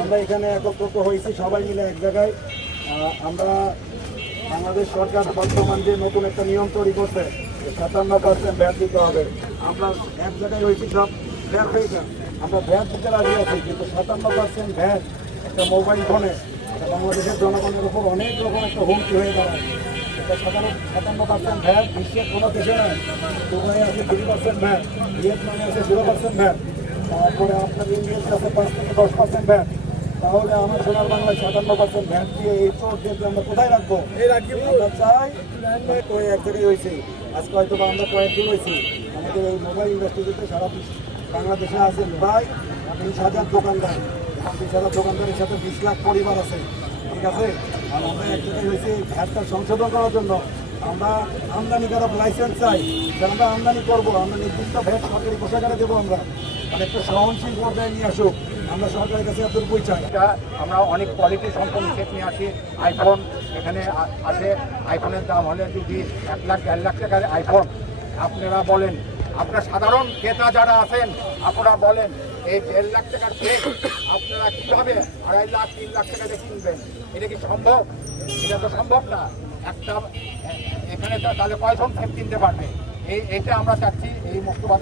আমরা এখানে একত্রিত হয়েছি, সবাই মিলে এক জায়গায়। আমরা বাংলাদেশ সরকার বর্তমান যে নতুন একটা নিয়ম তৈরি করছে সাতান্ন পার্সেন্ট ব্যাট দিতে হবে। আমরা এক জায়গায় হয়েছি, সব ভ্যাট হয়েছে আমরা ভ্যাট দিতে রাজি আছি, কিন্তু সাতান্ন পার্সেন্ট ভ্যাট একটা মোবাইল ফোনে বাংলাদেশের জনগণের উপর অনেক রকম একটা হুমকি হয়ে দাঁড়ায়। এটা সাতান্ন সাতান্ন পার্সেন্ট ভ্যাট বিশ্বের কোনো দেশে নেই। দুবাই আছে থ্রি পার্সেন্ট ভ্যাট, ভিয়েতনামে আছে জিরো পার্সেন্ট ভ্যাট। তারপরে আপনার ইন্ডিয়াতে আছে পাঁচ থেকে দশ পার্সেন্ট ভ্যাট। তাহলে আমার সোনার বাংলায় সাতান্ন পার্সেন্ট ভ্যাট দিয়ে এই চোরদেরকে আমরা কোথায় রাখব? আমরা চাই ওই এক জায়গায় হয়েছে। আজকে হয়তো বা আমরা কয়েকদিন হয়েছি। আমাদের এই মোবাইল ইন্ডাস্ট্রিতে সারা বাংলাদেশে আছেন প্রায় বিশ হাজার দোকানদার। বিশ হাজার দোকানদারের সাথে বিশ লাখ পরিবার আছে। ঠিক আছে? আর আমরা এক জায়গায় হয়েছে ভ্যাটটা সংশোধন করার জন্য। আমরা আমদানিকারক লাইসেন্স চাই। যে আমরা আমদানি করব। আমরা নির্দিষ্ট ভ্যাট সরকারি কোষাগারে দেবো আমরা। একটা সহনশীল পর্যায়ে নিয়ে আসুক, আমরা সরকারের কাছে এতটুকুই চাই। আমরা অনেক কোয়ালিটি সম্পন্ন সেট নিয়ে আসি। আইফোন এখানে আ- আছে। আইফোনের দাম হলে যদি এক লাখ, দেড় লাখ টাকার আইফোন আপনারা বলেন, আপনার সাধারণ ক্রেতা যারা আছেন, আপনারা বলেন, এই দেড় লাখ টাকার সেট আপনারা কীভাবে আড়াই লাখ, তিন লাখ টাকা দিয়ে কিনবেন? এটা কি সম্ভব? এটা তো সম্ভব না। একটা এখানে তাহলে কয়জন সেট কিনতে পারবে? এই এটা আমরা চাচ্ছি, এই মুক্তবাজার